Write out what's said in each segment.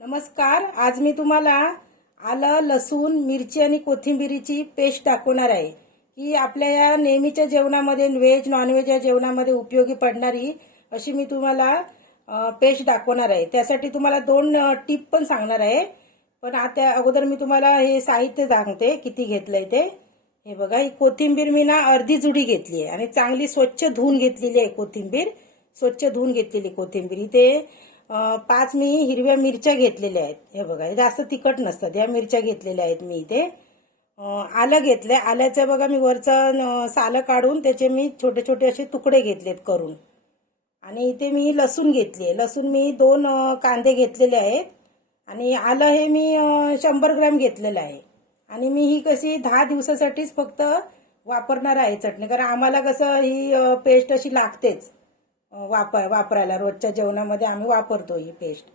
नमस्कार आज मी तुम्हाला आलं लसूण मिरची आणि कोथिंबिरीची पेस्ट दाखवणार आहे. ही आपल्या या नेहमीच्या जेवणामध्ये व्हेज नॉनव्हेज या जेवणामध्ये उपयोगी पडणारी अशी मी तुम्हाला पेस्ट दाखवणार आहे. त्यासाठी तुम्हाला दोन टीप पण सांगणार आहे. पण आता अगोदर मी तुम्हाला हे साहित्य सांगते किती घेतलं आहे ते. हे बघा ही कोथिंबीर मी ना अर्धी जुडी घेतली आहे आणि चांगली स्वच्छ धुवून घेतलेली आहे कोथिंबीर. स्वच्छ धुवून घेतलेली कोथिंबीर. इथे पाच मी हिरव्या मिरच्या घेतलेल्या आहेत. हे बघा जास्त तिखट नसतात. या मिरच्या घेतलेल्या आहेत मी इथे. आलं आलं घेतलंय. आल्याचं बघा मी वरचं सालं काढून त्याचे मी छोटे छोटे असे तुकडे घेतलेत करून. आणि इथे मी लसूण घेतली आहे लसूण मी दोन कांदे घेतलेले आहेत. आणि आलं हे मी शंभर ग्रॅम घेतलेलं आहे. आणि मी ही कशी दहा दिवसासाठीच फक्त वापरणार आहे चटणी. कारण आम्हाला कसं ही पेस्ट अशी लागतेच. वापर वापरायला. रोजच्या जेवणामध्ये आम्ही वापरतो ही पेस्ट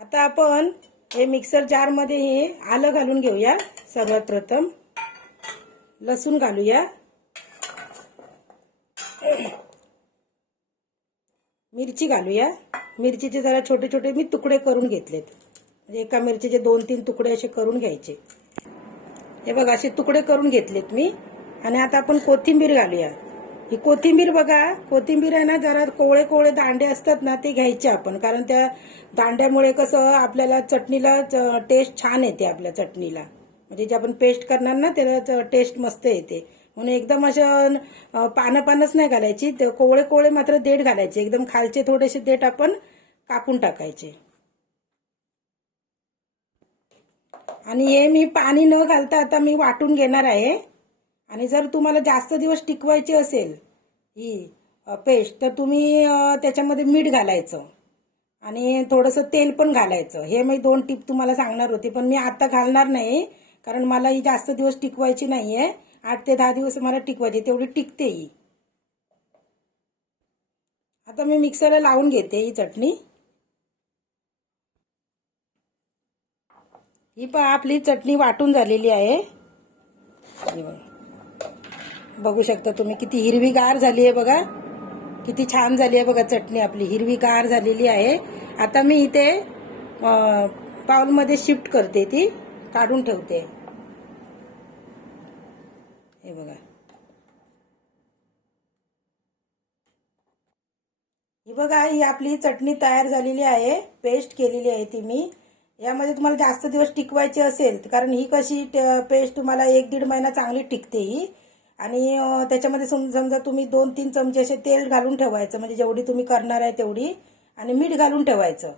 आता आपण हे मिक्सर जारमध्ये हे आलं घालून घेऊया. सर्वात प्रथम लसूण घालूया. मिरची घालूया. मिरचीचे जरा छोटे छोटे मी तुकडे करून घेतलेत. म्हणजे एका मिरचीचे दोन तीन तुकडे असे करून घ्यायचे. हे बघा असे तुकडे करून घेतलेत मी. आणि आता आपण कोथिंबीर घालूया. ही कोथिंबीर बघा कोथिंबीर आहे ना जरा कोवळे कोवळे दांडे असतात ना ते घ्यायचे आपण. कारण त्या दांड्यामुळे कसं आपल्याला चटणीला टेस्ट छान येते आपल्या चटणीला. म्हणजे जे आपण पेस्ट करणार ना त्याला टेस्ट मस्त येते. म्हणून एकदम असं पानं पानच नाही घालायची. ते कोवळे कोवळे मात्र देठ घालायचे. एकदम खालचे थोडेसे देठ आपण कापून टाकायचे. आणि हे मी पाणी न घालता आता मी वाटून घेणार आहे. आणि जर तुम्हाला जास्त दिवस टिकवायची असेल ही पेस्ट तर तुम्ही त्याच्यामध्ये मीठ घालायचं. आणि थोडंसं तेल पण घालायचं. हे मी दोन टिप तुम्हाला सांगणार होते पण मी आता घालणार नाही कारण मला ही जास्त दिवस टिकवायची नाही आहे आठ ते दहा दिवस मला टिकवायची तेवढी टिकते ही. आता मी मिक्सरला लावून घेते ही चटणी. ही पहा आपली चटणी वाटून झालेली आहे. बघू शकता तुम्ही. किती हिरवीगार झाली आहे बघा. किती छान झाली आहे बघा चटणी आपली. हिरवीगार झालेली आहे. आता मी इथे पाऊलमध्ये शिफ्ट करते ती. काढून ठेवते. हे बघा. ही बघा ही आपली चटणी तयार झालेली आहे. पेस्ट केलेली आहे ती मी. यामध्ये तुम्हाला जास्त दिवस टिकवायची असेल कारण ही कशी पेस्ट तुम्हाला एक दीड महिना चांगली टिकते ही. आणि त्याच्यामध्ये सम- समजा तुम्ही दोन तीन चमचे असे तेल घालून ठेवायचं. म्हणजे जेवढी तुम्ही करणार आहे तेवढी. आणि मीठ घालून ठेवायचं.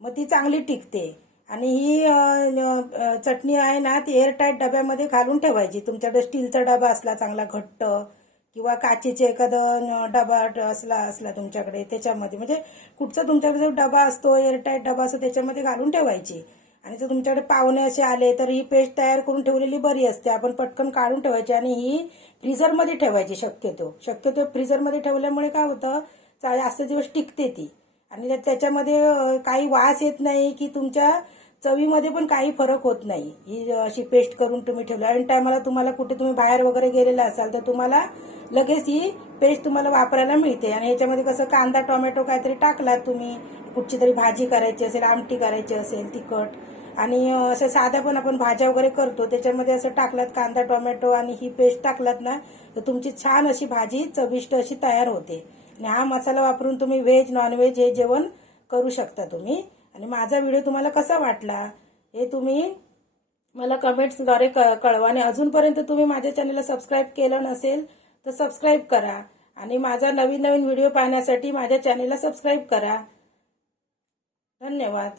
मग ती चांगली टिकते. आणि ही चटणी आहे ना ती एअरटाईट डब्यामध्ये घालून ठेवायची. तुमच्याकडे स्टीलचा डबा असला चांगला घट्ट किंवा काचेचे एखादं डबा असला असला तुमच्याकडे त्याच्यामध्ये. म्हणजे कुठचा तुमच्याकडे जो डबा असतो एअरटाईट डबा असतो त्याच्यामध्ये घालून ठेवायची. आणि जर तुमच्याकडे पाहुणे असे आले तर ही पेस्ट तयार करून ठेवलेली बरी असते. आपण पटकन काढून ठेवायची आणि ही फ्रीझरमध्ये ठेवायची. शक्यतो शक्यतो फ्रीझरमध्ये ठेवल्यामुळे काय होतं चा- जास्त दिवस टिकते ती. आणि त्याच्यामध्ये काही वास येत नाही की तुमच्या चवीमध्ये पण काही फरक होत नाही. ही अशी पेस्ट करून तुम्ही ठेवली. आणि टायमाला तुम्हाला कुठे तुम्ही बाहेर वगैरे गेलेला असाल तर तुम्हाला लगेच ही पेस्ट तुम्हाला वापरायला मिळते. आणि ह्याच्यामध्ये कसं कांदा टोमॅटो काहीतरी टाकलात तुम्ही कुठची तरी भाजी करायची असेल आमटी करायची असेल तिखट आणि असं साध्या पण आपण भाज्या वगैरे करतो. त्याच्यामध्ये असं टाकलात कांदा टोमॅटो आणि ही पेस्ट टाकलात ना तर तुमची छान अशी भाजी चविष्ट अशी तयार होते. आणि हा मसाला वापरून तुम्ही व्हेज नॉनव्हेज हे जेवण करू शकता तुम्ही. आणि माझा व्हिडिओ तुम्हाला कसा वाटला हे तुम्ही मला कमेंट्सद्वारे क कळवा. आणि अजूनपर्यंत तुम्ही माझ्या चॅनलला सबस्क्राईब केलं नसेल तर सबस्क्राईब करा. आणि माझा नवीन नवीन व्हिडिओ पाहण्यासाठी माझ्या चॅनलला सबस्क्राईब करा. धन्यवाद.